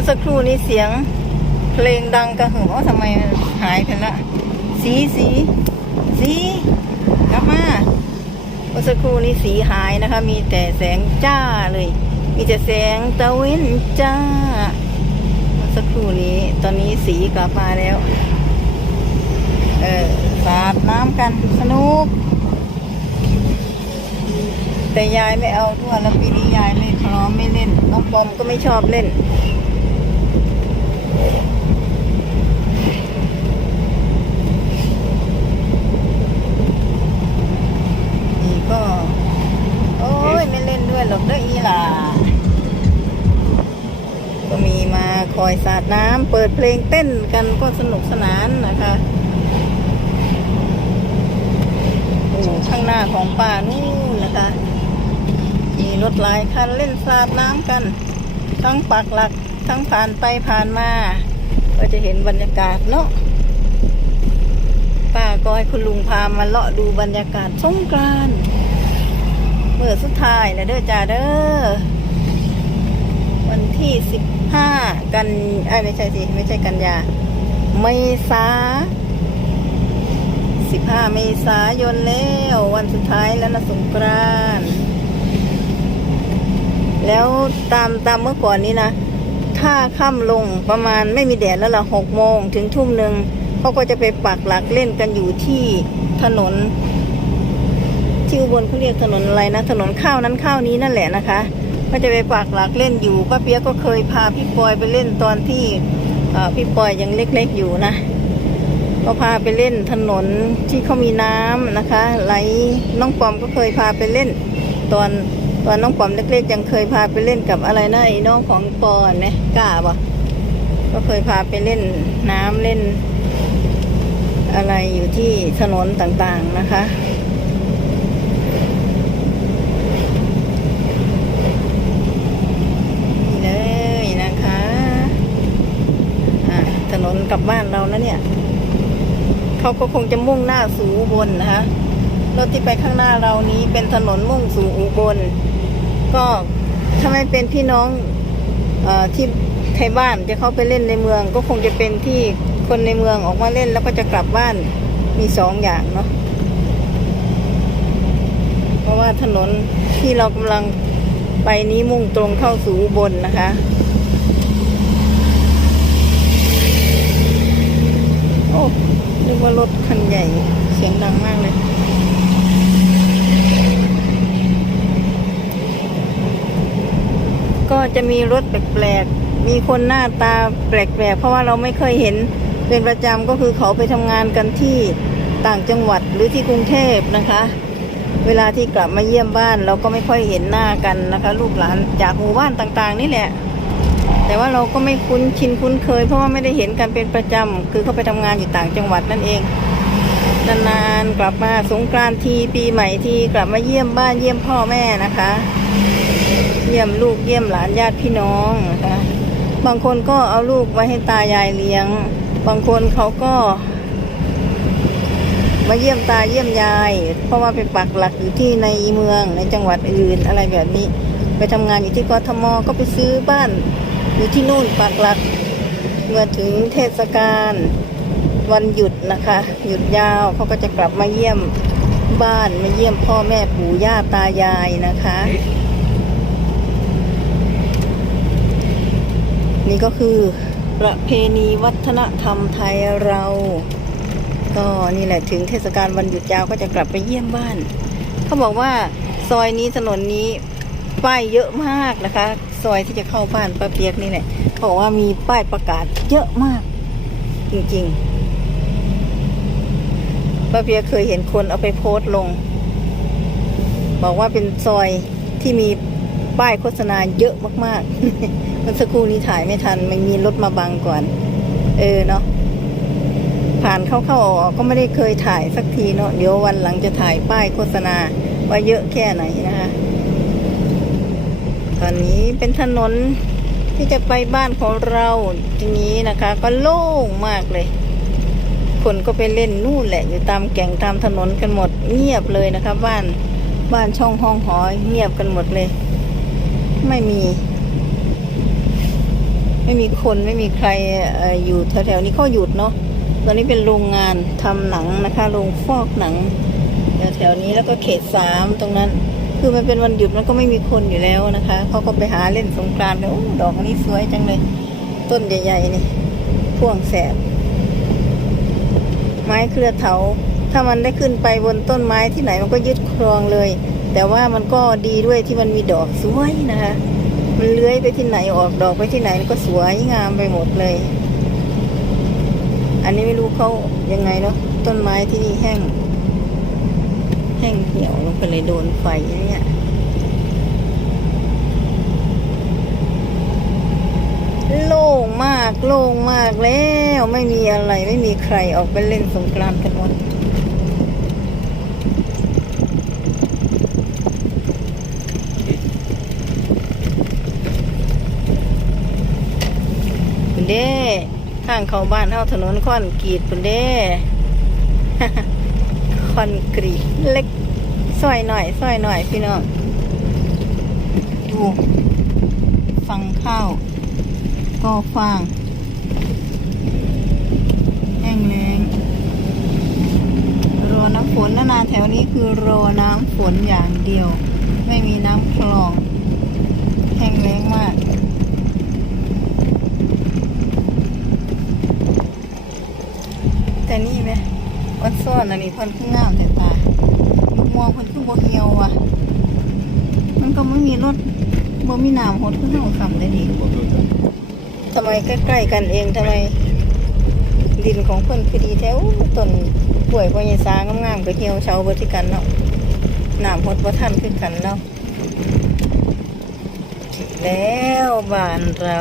มื่อสักครู่นี้เสียงเพลงดังกระหึ่มว่าทำไมหายไปละสีสีสีกลับมาเมื่อสักครู่นี้สีหายนะคะ มีแต่แสงจ้าเลย มีแต่แสงตะเวนจ้าเมื่อสักครู่นี้ ตอนนี้สีกลับมาแล้ว เออสาดน้ำกันสนุก แต่ยายไม่เอาด้วยแล้วปีนี้ยายไม่พร้อมไม่เล่นน้องปอมก็ไม่ชอบเล่นก็ โอ้ยไม่เล่นด้วยหรอกเด้ออีหล่าก็มีมาค อยสาดน้ำเปิดเพลงเต้นกันก็สนุกสนานนะคะโอ้ข้างหน้าของป่านู่นนะคะ มีรถหลายคันเล่นสาดน้ำกัน ทั้งปักหลักทั้งผ่านไปผ่านมา ก็จะเห็นบรรยากาศเนาะป้าก็ให้คุณลุงพามาเลาะดูบรรยากาศสงกรานต์เมื่อสุดท้ายนะเด้อจ้าเด้อวันที่สิบ ห้ากันไอ้ไม่ใช่สิไม่ใช่กันยาเมษาสิบห้าเมษายนแล้ววันสุดท้ายแล้วนะสงกรานแล้วตามตามเมื่อก่อนนี้นะ ถ้าค่ำลงประมาณไม่มีแดดแล้วล่ะหกโมงถึงทุ่มหนึ่งเขาก็จะไปปักหลักเล่นกันอยู่ที่ถนน ที่อุบลเขาเรียกถนนอะไรนะ ถนนข้าวนั้นข้าวนี้นั่นแหละนะคะ ก็จะไปปักหลักเล่นอยู่ป้าเปียกก็เคยพาพี่ปอยไปเล่นตอนที่พี่ปอยยังเล็กๆอยู่นะก็พาไปเล่นถนนที่เขามีน้ำนะคะไหลน้องปอมก็เคยพาไปเล่น ตอนตอนน้องปอมเล็กๆยังเคยพาไปเล่นกับอะไรนะไอ้น้องของปอนไหมกล้าปะก็เคยพาไปเล่นน้ำเล่น อะไรอยู่ที่ถนนต่างๆนะคะ นี่เลยนะคะอ่าถนนกลั บบ้านเรานะเนี่ย เขาก็คงจะมุ่งหน้าสู่อุบลนะคะรถที่ไปข้างหน้าเรานี้เป็นถนนมุ่งสู่อุบล ก็ถ้าไม่เป็นพี่น้องออที่ไทยบ้านจะเข้าไปเล่นในเมือง ก็คงจะเป็นที่คนในเมืองออกมาเล่นแล้วก็จะกลับบ้านมีสองอย่างเนาะเพราะว่าถนนที่เรากำลังไปนี้มุ่งตรงเข้าสู่อุบลนะคะ โอ้นึก ว่ารถคันใหญ่เสียงดังมากเลย ก็จะมีรถแปลกๆ มีคนหน้าตาแปลกๆ เพราะว่าเราไม่เคยเห็นเป็นประจำก็คือเขาไปทำงานกันที่ต่างจังหวัดหรือที่กรุงเทพนะคะ เวลาที่กลับมาเยี่ยมบ้านเราก็ไม่ค่อยเห็นหน้ากันนะคะ ลูกหลานจากหมู่บ้านต่างๆ นี่แหละ แต่ว่าเราก็ไม่คุ้นชินคุ้นเคย เพราะว่าไม่ได้เห็นกันเป็นประจำคือเขาไปทำงานอยู่ต่างจังหวัดนั่นเองนานๆกลับมาสงกรานต์ทีปีใหม่ทีกลับมาเยี่ยมบ้านเยี่ยมพ่อแม่นะคะ เยี่ยมลูกเยี่ยมหลานญาติพี่น้องนะคะบางคนก็เอาลูกไว้ให้ตายายเลี้ยง บางคนเขาก็ มาเยี่ยมตาเยี่ยมยาย เพราะว่าไปปักหลักอยู่ที่ในเมืองในจังหวัดอื่นอะไรแบบนี้ ไปทำงานอยู่ที่กทมก็ไปซื้อบ้าน อยู่ที่นู่นปักหลัก เมื่อถึงเทศกาลวันหยุดนะคะ หยุดยาวเขาก็จะกลับมาเยี่ยมบ้านมาเยี่ยมพ่อแม่ปู่ย่าตายายนะคะ นี่ก็คือประเพณีวัฒนธรรมไทยเรา ก็นี่แหละถึงเทศกาลวันหยุดยาวก็จะกลับไปเยี่ยมบ้าน เขาบอกว่าซอยนี้ถนนนี้ป้ายเยอะมากนะคะ ซอยที่จะเข้าบ้านป้าเปียกนี่แหละเขาบอกว่ามีป้ายประกาศเยอะมาก จริงๆป้าเปียกเคยเห็นคนเอาไปโพสต์ลง บอกว่าเป็นซอยที่มีป้ายโฆษณาเยอะมากๆเมื่อสักครู่นี้ถ่ายไม่ทัน มันมีรถมาบังก่อน เออเนาะผ่านเข้าๆออกก็ไม่ได้เคยถ่ายสักทีเนาะเดี๋ยววันหลังจะถ่ายป้ายโฆษณาว่าเยอะแค่ไหนนะคะ ตอนนี้เป็นถนนที่จะไปบ้านของเราทีนี้นะคะ ก็โล่งมากเลย คนก็ไปเล่นนู่นแหละ อยู่ตามแก่งตามถนนกันหมดเงียบเลยนะคะ บ้านบ้านช่องห้องหอเงียบกันหมดเลย ไม่มี ไม่มีคนไม่มีใครออยู่แถวๆนี้เขาหยุดเนาะตอนนี้เป็นโรงงานทำหนังนะคะโรงฟอกหนังแถวๆนี้แล้วก็เขตสามตรงนั้น คือมันเป็นวันหยุดมันก็ไม่มีคนอยู่แล้วนะคะเขาก็ไปหาเล่นสงกรานต์กันโอ้ดอกนี้สวยจังเลย ต้นใหญ่ๆนี่พ่วงแสบ ไม้เครือเถา ถ้ามันได้ขึ้นไปบนต้นไม้ที่ไหนมันก็ยึดครองเลย แต่ว่ามันก็ดีด้วยที่มันมีดอกสวยนะคะ มันเลื้อยไปที่ไหนออกดอกไปที่ไหนมันก็สวยงามไปหมดเลย อันนี้ไม่รู้เขายังไงเนาะต้นไม้ที่นี่แห้ง แห้งเหี่ยวลงไปเลยโดนไฟเนี่ยโล่งมากโล่งมากแล้วไม่มีอะไรไม่มีใครออกไปเล่นสงกรานต์กันหมดคุณเด้ทางเขาบ้านเท่าถนนคอนกรีตคุณเด้ คอนกรีตเล็กซอยหน่อยซอยหน่อยพี่น้องดูฟังข้าวก็ฟางแห้งแรงรอน้ำฝนนานาแถวนี้คือรอน้ำฝนอย่างเดียว ไม่มีน้ำคลอง แห้งแรงมากแต่นี่ไหม วัดซ่อนอันนี้เพิ่นขึ้นงามแต่ตาลูกมองเพิ่นขึ้นบ่เหี่ยวว่ะ มันก็ไม่มีรถบ่มีน้ำหดขึ้นเฮาคำได้ดีทำไมใกล้ๆกันเองทำไม ดินของเพิ่นคือดีแท้ต้นป่วยพอยายสางามๆก็เหี่ยวเฉาเบิดที่กันเนาะน้ำหดบ่ทันคือกันเนาะแล้วบ้านเรา